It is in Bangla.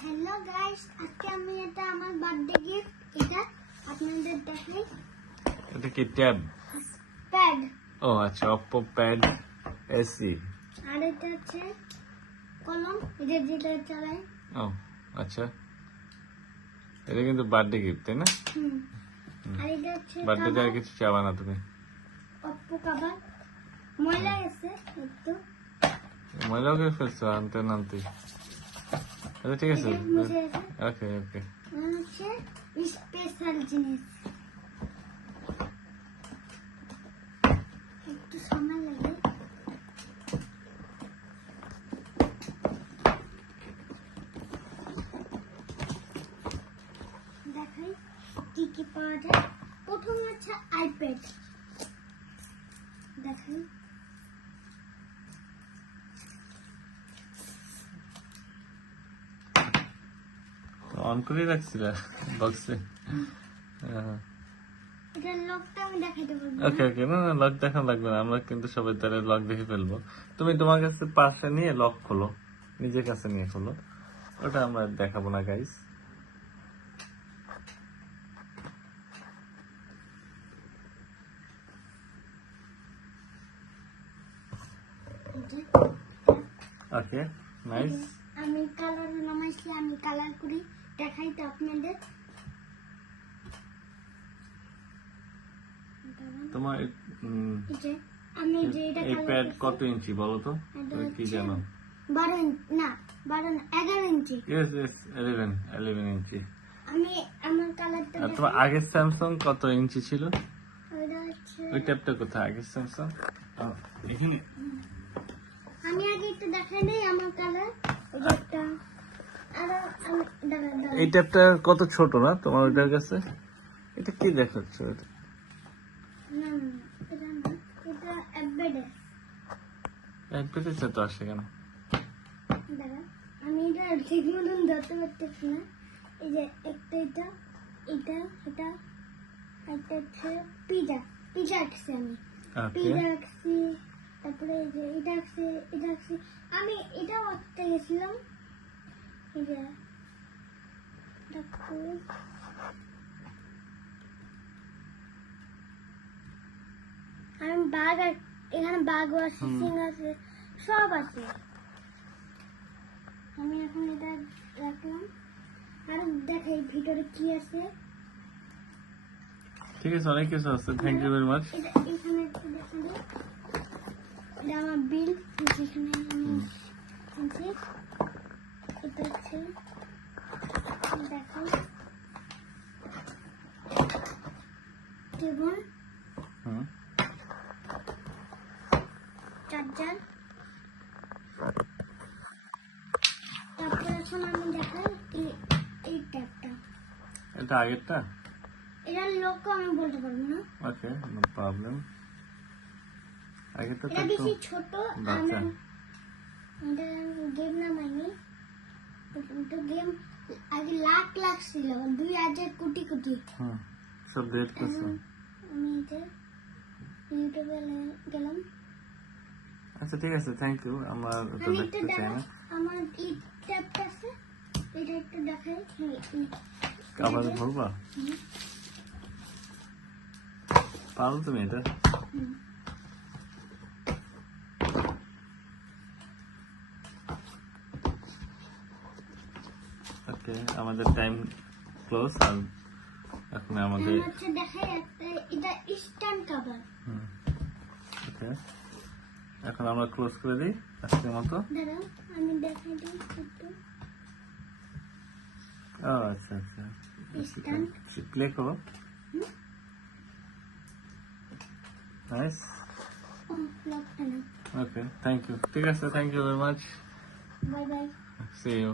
হ্যালো গাইস, আজকে আমি এটা আমার বার্থডে গিফট, এটা আপনাদের দেখাই। এটা কি ট্যাব? প্যাড। ও আচ্ছা, Oppo Pad SE। আর এটা হচ্ছে কলম, এটা যেটা চালায়। ও আচ্ছা, এটা কিন্তু বার্থডে গিফট তাই না? আর এটা হচ্ছে বার্থডে আর কিছু চাবা না তুমি? Oppo cover. ময়লা গেছে একটু, মজাও করে ফেলছো আনতে নানতে। আচ্ছা ঠিক আছে, এটা মুছে গেছে। ওকে ওকে। আর হচ্ছে স্পেশাল জিনিস, একটু সময় লাগে। দেখাই কি কি পাওয়া যায়। প্রথমে আছে আইপ্যাড, দেখাই। অন করে রাখছিল বক্সে। এটা লকটা আমি দেখাইতে পারবো ওকে ওকে, না না লক দেখানো লাগবে না, আমরা কিন্তু সবাই তাহলে লক দেখে ফেলবো। তুমি তোমার কাছে পাশে নিয়ে লক খোলো, নিজের কাছে নিয়ে খোলো, ওটা আমরা দেখাবো না গাইস। Okay nice. আমি কালার নামাইছি, আমি কালার করি, দেখাই তো আপনাদের। তোমার এই যে আমি যে এটা এই কালার প্যাড কত ইঞ্চি বলো তো? এটা তুমি কি হচ্ছে আচ্ছা। জানো? 12 ইঞ্চি, না 12 না 11 ইঞ্চি। ইয়েস ইয়েস, 11 ইঞ্চি। আমি আমার কালারটা আর তোমার আগের স্যামসাং কত ইঞ্চি ছিল? ওইটা হচ্ছে, ওই ট্যাবটা কোথায় আগের স্যামসাং? এখানে। আমি আগে একটু দেখাই দেই আমার কালার। ওই যে একটা, আর আমি দাঁড়া এই ট্যাবটা কত ছোট না তোমার ওইটার কাছে? এটা কি দেখাচ্ছ? এটা না না না, এটা না, এটা এমবেডেড। একবারে তো আসে কেন? দাঁড়া, আমি এটা ঠিক মতন ধরতে পারতেছি না। এই যে একটা, এটা এটা এটা একটা হচ্ছে পিজা, পিজা আঁকছি আমি, ওকে পিজা আঁকছি। তারপরে এই যে এটা আঁকছি, এটা আঁকছি। আমি এটাও আঁকতে গেছিলাম। এই যে এটা কই? আমি বাঘ, এখানে বাঘও আছে, সিং আছে, সব আছে। আমি এখন এটা রাখলাম, আর দেখাই ভিতরে কি আছে। ঠিক আছে, অনেক কিছু আছে। Thank you very much. এটা এখানে একটু দেখাই দিই। এটা আমার বিল, যেখানে আমি কিনছি। এটা হচ্ছে, দেখো, কেবল, হুম, চার্জার। তারপর এখন আমি দেখাই এই ট্যাবটা। এটা আগেরটা? এটার লোকও আমি বলতে পারবো না। ওকে, নো প্রবলেম। আগেরটা তো এটা একটু বেশি ছোট। বাচ্চা। আমি এটা গেম নামাইনি, তো গেম আগে লাখ লাখ ছিল, 2000 কোটি কোটি। হুম, সব ডেট করছো? আমি এটা ইউটিউবে গেলাম। আচ্ছা ঠিক আছে, থ্যাংক ইউ। আমরা তো আমি একটু দেখতে চাই দেখা, না। আমার এই ট্যাবটা আছে, এটা একটু দেখাই। আবার বলবা? পারো তুমি এটা? ওকে, আমাদের টাইম ক্লোজ। আর এখন আমাদের আমি হচ্ছে দেখাই একটা, এটা স্ট্যান্ড কভার। ওকে, এখন আমরা ক্লোজ করে দিই আজকের মতো। দাঁড়াও, আমি দেখাই দিই একটু। ও আচ্ছা আচ্ছা, স্ট্যান্ড। প্লে করো। নাইস। ও লকটা না। Okay, thank you. ঠিক আছে, thank you very much. Bye bye. See you.